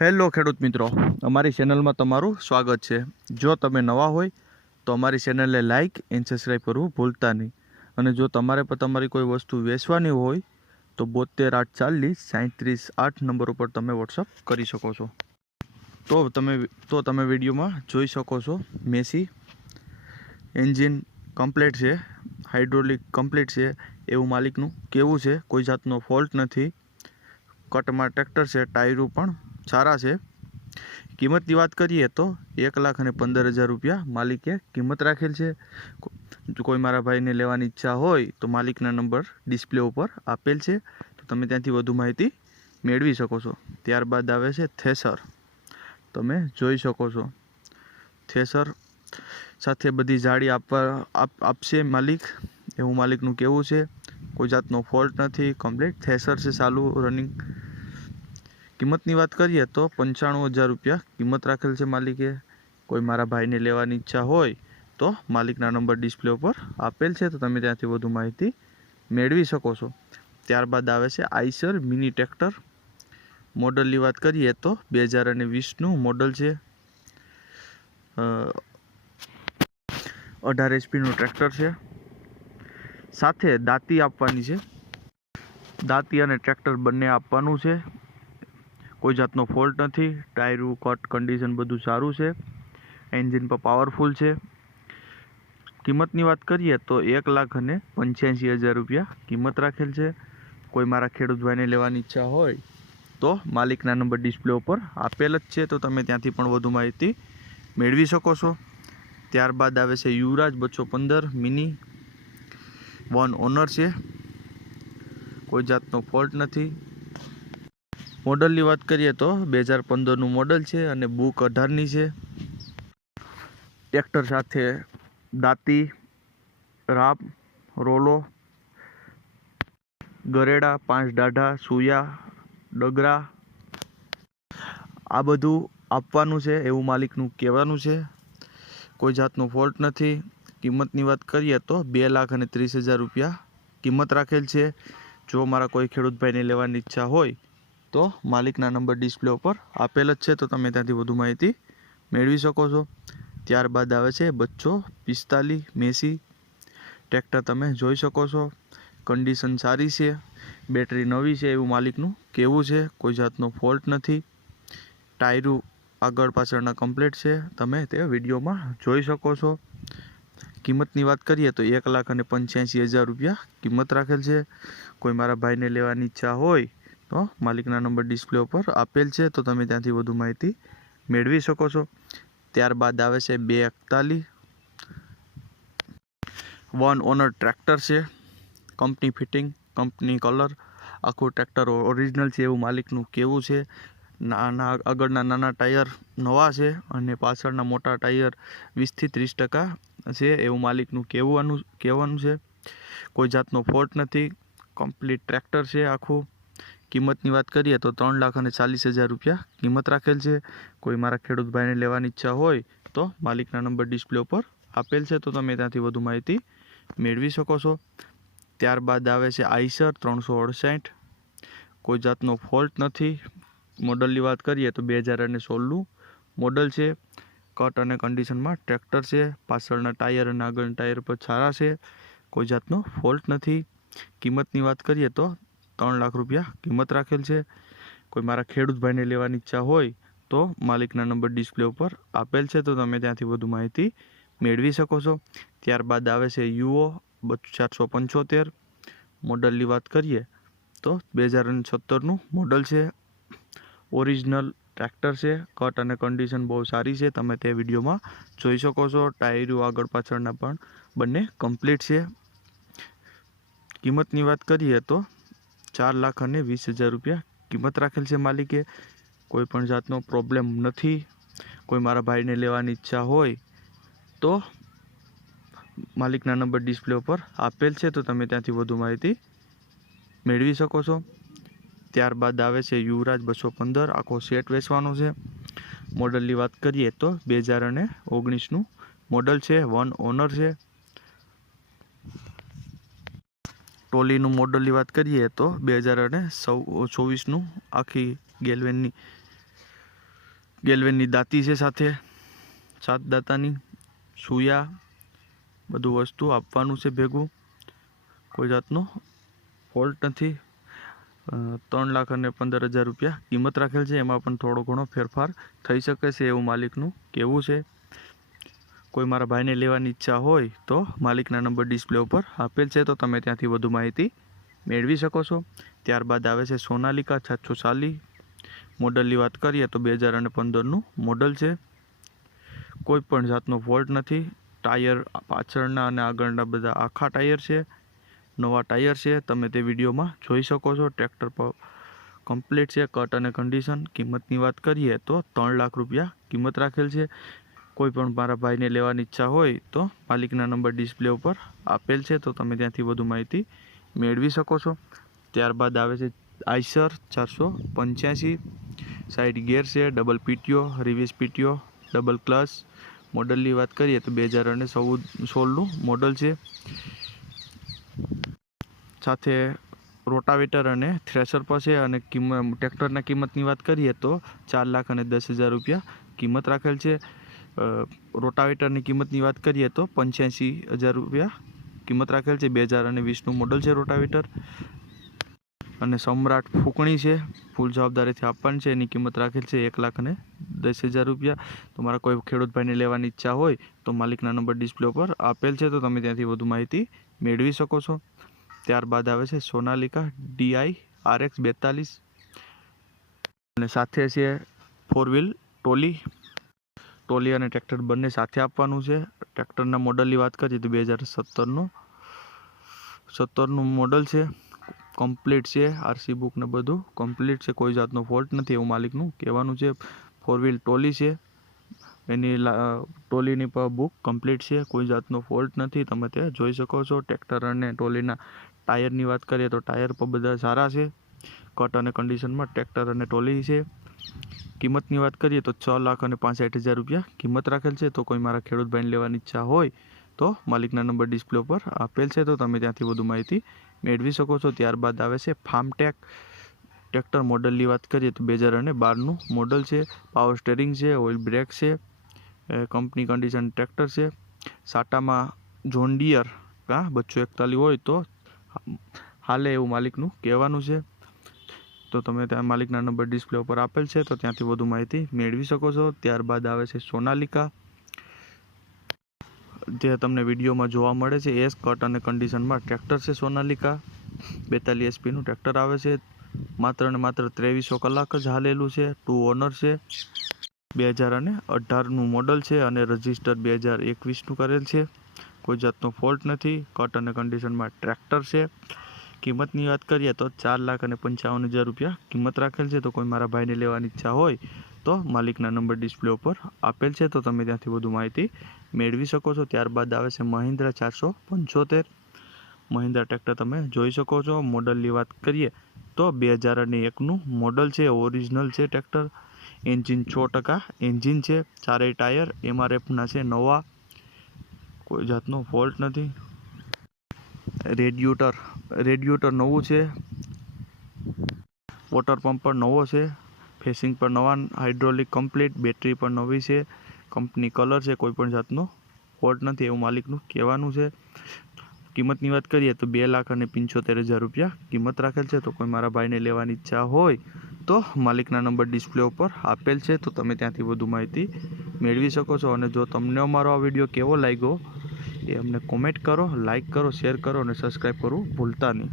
Hello ખેડૂત મિત્રો, અમારી ચેનલમાં તમારું સ્વાગત છે। જો તમે નવા હોય તો અમારી ચેનલને લાઇક એન્ડ સબસ્ક્રાઈબ કરવું ભૂલતા નહીં। અને જો તમારે પણ તમારી કોઈ વસ્તુ વેચવાની હોય તો 72 840 37 નંબર ઉપર તમે વોટ્સઅપ કરી શકો છો। તમે વિડીયોમાં જોઈ શકો છો, મેસી એન્જિન કમ્પ્લીટ છે, હાઇડ્રોલિક કમ્પ્લીટ છે એવું માલિકનું કહેવું છે। કોઈ જાતનો ફોલ્ટ નથી। કટમાં ટ્રેક્ટર છે, ટાયરો પણ સારા છે। કિંમતની વાત કરીએ તો 1,15,000 રૂપિયા માલિકે કિંમત રાખેલ છે। જો કોઈ મારા ભાઈને લેવાની ઈચ્છા હોય તો માલિકના નંબર ડિસ્પ્લે ઉપર આપેલ છે, તો તમે ત્યાંથી વધુ માહિતી મેળવી શકો છો। ત્યારબાદ આવે છે થ્રેસર, તમે જોઈ શકો છો થ્રેસર સાથે બધી જાળી આપશે માલિક એવું માલિકનું કહેવું છે। કોઈ જાતનો ફોલ્ટ નથી, કમ્પ્લીટ થ્રેસર છે, ચાલુ રનિંગ। કિંમતની વાત કરીએ તો 95,000 રૂપિયા કિંમત રાખેલ છે માલિકે। કોઈ મારા ભાઈને લેવાની ઈચ્છા હોય તો માલિકના નંબર ડિસ્પ્લે ઉપર આપેલ છે, તો તમે ત્યાંથી વધુ માહિતી મેળવી શકો છો। ત્યારબાદ આવે છે આઈસર મિની ટ્રેક્ટર। મોડલની વાત કરીએ તો 2020નું મોડલ છે। 18 HP ટ્રેક્ટર છે, સાથે દાંતી આપવાની છે। દાંતી અને ટ્રેક્ટર બંને આપવાનું છે। કોઈ જાતનો ફોલ્ટ નથી। ટાયરું કટ કન્ડિશન બધું સારું છે। એન્જિન પર પાવરફુલ છે। કિંમતની વાત કરીએ તો 1,85,000 રૂપિયા કિંમત રાખેલ છે। કોઈ મારા ખેડૂત ભાઈને લેવાની ઈચ્છા હોય તો માલિકના નંબર ડિસ્પ્લે ઉપર આપેલ જ છે, તો તમે ત્યાંથી પણ વધુ માહિતી મેળવી શકો છો। ત્યારબાદ આવે છે યુવરાજ 215 મિની, 1 ઓનર છે, કોઈ જાતનો ફોલ્ટ નથી। મોડલની વાત કરીએ તો 2015નું મોડલ છે અને બુક 18ની છે। ટ્રેક્ટર સાથે દાંતી, રાપ, રોલો, ગરેડા, 5 દાઢા, સૂયા, ડગરા આ બધું આપવાનું છે એવું માલિકનું કહેવાનું છે। કોઈ જાતનો ફોલ્ટ નથી। કિંમતની વાત કરીએ તો 2,30,000 રૂપિયા કિંમત રાખેલ છે। જો મારા કોઈ ખેડૂત ભાઈને લેવાની ઈચ્છા હોય તો માલિકના નંબર ડિસ્પ્લે ઉપર આપેલ જ છે, તો તમે ત્યાંથી વધુ માહિતી મેળવી શકો છો। ત્યારબાદ આવે છે 245 મેસી ટ્રેક્ટર, તમે જોઈ શકો છો, કન્ડિશન સારી છે, બેટરી નવી છે એવું માલિકનું કહેવું છે। કોઈ જાતનો ફોલ્ટ નથી। ટાયરું આગળ પાછળના કમ્પ્લીટ છે, તમે તે વિડીયોમાં જોઈ શકો છો। કિંમતની વાત કરીએ તો 1,85,000 રૂપિયા કિંમત રાખેલ છે। કોઈ મારા ભાઈને લેવાની ઈચ્છા હોય તો માલિકના નંબર ડિસ્પ્લે ઉપર આપેલ છે, તો તમે ત્યાંથી વધુ માહિતી મેળવી શકો છો। ત્યારબાદ આવે છે 241 1 ઓનર ટ્રેક્ટર છે, કંપની ફિટિંગ, કંપની કલર, આખું ટ્રેક્ટર ઓરિજિનલ છે એવું માલિકનું કહેવું છે। આગળના નાના ટાયર નવા છે અને પાછળના મોટા ટાયર 20થી 30% છે એવું માલિકનું કહેવાનું છે। કોઈ જાતનો ફોલ્ટ નથી। કમ્પ્લીટ ટ્રેક્ટર છે આખું। કિંમતની વાત કરીએ તો 3,40,000 રૂપિયા કિંમત રાખેલ છે। કોઈ મારા ખેડૂત ભાઈને લેવાની ઈચ્છા હોય તો માલિકના નંબર ડિસ્પ્લે ઉપર આપેલ છે, તો તમે ત્યાંથી વધુ માહિતી મેળવી શકો છો। ત્યારબાદ આવે છે આઈસર 368, કોઈ જાતનો ફોલ્ટ નથી। મોડલની વાત કરીએ તો 2016નું મોડલ છે। કટ અને કન્ડિશનમાં ટ્રેક્ટર છે, પાછળના ટાયર અને આગળના ટાયર પર સારા છે, કોઈ જાતનો ફોલ્ટ નથી। કિંમતની વાત કરીએ તો 3 લાખ રૂપિયા કિંમત રાખેલ છે। કોઈ મારા ખેડૂત ભાઈને લેવાની ઈચ્છા હોય તો માલિકના નંબર ડિસ્પ્લે ઉપર આપેલ છે, તો તમે ત્યાંથી વધુ માહિતી મેળવી શકો છો। ત્યારબાદ આવે છે યુઓ 475। મોડલની વાત કરીએ તો 2017નું મોડલ છે। ઓરિજિનલ ટ્રેક્ટર છે, કટ અને કન્ડિશન બહુ સારી છે, તમે તે વિડીયોમાં જોઈ શકો છો। ટાયરો આગળ પાછળના પણ બંને કમ્પ્લીટ છે। કિંમતની વાત કરીએ તો 4,20,000 રૂપિયા કિંમત રાખેલ છે માલિકે। કોઈ પણ જાતનો પ્રોબ્લેમ નથી। કોઈ મારા ભાઈને લેવાની ઈચ્છા હોય તો માલિકના નંબર ડિસ્પ્લે ઉપર આપેલ છે, તો તમે ત્યાંથી વધુ માહિતી મેળવી શકો છો। ત્યારબાદ આવે છે યુવરાજ 215, આખો સેટ વેચવાનો છે। મોડલની વાત કરીએ તો 2019નું મોડલ છે, 1 ઓનર છે। ટ્રોલીનું મોડલની વાત કરીએ તો 2024નું આખી ગેલવેનની ગેલ્વેનની દાંતી છે, સાથે 7 દાંતાની સુયા, બધું વસ્તુ આપવાનું છે ભેગું. કોઈ જાતનો ફોલ્ટ નથી. 3,15,000 રૂપિયા કિંમત રાખેલ છે. એમાં પણ થોડો ઘણો ફેરફાર થઈ શકે છે એવું માલિકનું કહેવું છે. કોઈ મારા ભાઈને લેવાની ઈચ્છા હોય તો માલિકના નંબર ડિસ્પ્લે ઉપર આપેલ છે, તો તમે ત્યાંથી વધુ માહિતી મેળવી શકો છો. ત્યારબાદ આવે છે સોનાલિકા 740. મોડલની વાત કરીએ તો 2015નું મોડલ છે. કોઈ પણ જાતનો ફોલ્ટ નથી. ટાયર પાછળના અને આગળના બધા આખા ટાયર છે, નવા ટાયર છે. તમે તે વિડીયોમાં જોઈ શકો છો. ટ્રેક્ટર પર કમ્પ્લીટ છે, કટ અને કન્ડિશન. કિંમતની વાત કરીએ તો 3 લાખ રૂપિયા કિંમત રાખેલ છે. કોઈ પણ મારા ભાઈને લેવાની ઈચ્છા હોય તો માલિકના નંબર ડિસ્પ્લે ઉપર આપેલ છે, તો તમે ત્યાંથી વધુ માહિતી મેળવી શકો છો. ત્યારબાદ આવે છે આઈસર 485. સાઈડ ગિયર છે, double PTO, reverse PTO, double clutch. મોડલની વાત કરીએ તો 2016નું મોડલ છે. સાથે રોટાવેટર અને થ્રેશર પર છે. અને ટ્રેક્ટરના કિંમતની વાત કરીએ તો 4,10,000 રૂપિયા કિંમત રાખેલ છે. રોટાવેટરની કિંમતની વાત કરીએ તો 85,000 રૂપિયા કિંમત રાખેલ છે. 2020નું મોડલ છે રોટાવેટર. અને સમ્રાટ ફૂંકણી છે, ફૂલ જવાબદારીથી આપવાની છે. એની કિંમત રાખેલ છે 1,10,000 રૂપિયા. તમારા કોઈ ખેડૂત ભાઈને લેવાની ઈચ્છા હોય તો માલિકના નંબર ડિસ્પ્લે ઉપર આપેલ છે, તો તમે ત્યાંથી વધુ માહિતી મેળવી શકો છો. ત્યારબાદ આવે છે સોનાલિકા DI RX 42. અને સાથે છે 4 વ્હીલ ટોલી અને ટ્રેક્ટર બંને સાથે આપવાનું છે. ટ્રેક્ટરના મોડલની વાત કરીએ તો 2017નું મોડલ છે. કમ્પ્લીટ છે, આરસી બુક ને બધું કમ્પ્લીટ છે. કોઈ જાતનો ફોલ્ટ નથી એવું માલિકનું કહેવાનું છે. 4 વ્હીલ ટોલી છે. એની ટોલીની પર બુક કમ્પ્લીટ છે. કોઈ જાતનો ફોલ્ટ નથી. તમે તે જોઈ શકો છો. ટ્રેક્ટર અને ટોલીના ટાયરની વાત કરીએ તો ટાયર પર બધા સારા છે, કટ અને કન્ડિશનમાં ટ્રેક્ટર અને ટોલી છે. કિંમતની વાત કરીએ તો 6,65,000 રૂપિયા કિંમત રાખેલ છે. તો કોઈ મારા ખેડૂત ભાઈને લેવાની ઈચ્છા હોય તો માલિકના નંબર ડિસ્પ્લે ઉપર આપેલ છે, તો તમે ત્યાંથી વધુ માહિતી મેળવી શકો છો. ત્યારબાદ આવે છે ફાર્મટેક ટ્રેક્ટર. મોડલની વાત કરીએ તો 2012નું મોડલ છે. પાવર સ્ટેરિંગ છે, ઓઇલ બ્રેક છે, કંપની કન્ડિશન ટ્રેક્ટર છે. સાટામાં જોન ડિયર 241 હોય તો હાલે એવું માલિકનું કહેવાનું છે, તો તમે ત્યાં માલિકના નંબર ડિસ્પ્લે ઉપર આપેલ છે, તો ત્યાંથી વધુ માહિતી મેળવી શકો છો. ત્યારબાદ આવે છે સોનાલિકા, જે તમને વિડીયોમાં જોવા મળે છે. એસ કટ અને કન્ડિશનમાં ટ્રેક્ટર છે સોનાલિકા. 42 HP ટ્રેક્ટર આવે છે. માત્ર ને માત્ર 2300 કલાક જ હાલેલું છે. 2 ઓનર છે. 2018નું મોડલ છે અને રજિસ્ટર 2021નું કરેલ છે. કોઈ જાતનો ફોલ્ટ નથી. કટ અને કન્ડિશનમાં ટ્રેક્ટર છે. કિંમતની વાત કરીએ તો 4,55,000 રૂપિયા કિંમત રાખેલ છે. તો કોઈ મારા ભાઈને લેવાની ઈચ્છા હોય તો માલિકના નંબર ડિસ્પ્લે ઉપર આપેલ છે, તો તમે ત્યાંથી વધુ માહિતી મેળવી શકો છો. ત્યારબાદ આવે છે મહિન્દ્રા 475. મહિન્દ્રા ટ્રેક્ટર તમે જોઈ શકો છો. મોડલની વાત કરીએ તો 2001નું મોડલ છે. ઓરિજિનલ છે ટ્રેક્ટર. એન્જિન 100% એન્જિન છે. ચારેય ટાયર MRFના છે, નવા. કોઈ જાતનો ફોલ્ટ નથી. રેડિએટર નવું છે. વોટર પંપ પણ નવો છે. ફેસિંગ પર નવા, હાઇડ્રોલિક કમ્પ્લીટ. બેટરી પણ નવી છે. કંપની કલર છે. કોઈ પણ જાતનો ફોલ્ટ નથી એવું માલિકનું કહેવાનું છે. કિંમતની વાત કરીએ તો 2,75,000 રૂપિયા કિંમત રાખેલ છે. તો કોઈ મારા ભાઈને લેવાની ઈચ્છા હોય તો માલિકના નંબર ડિસ્પ્લે ઉપર આપેલ છે, તો તમે ત્યાંથી વધુ માહિતી મેળવી શકો છો. અને જો તમને અમારો આ વિડીયો કેવો લાગ્યો એ અમને કોમેન્ટ કરો, લાઇક કરો, શેર કરો અને સબસ્ક્રાઈબ કરવું ભૂલતા નહીં.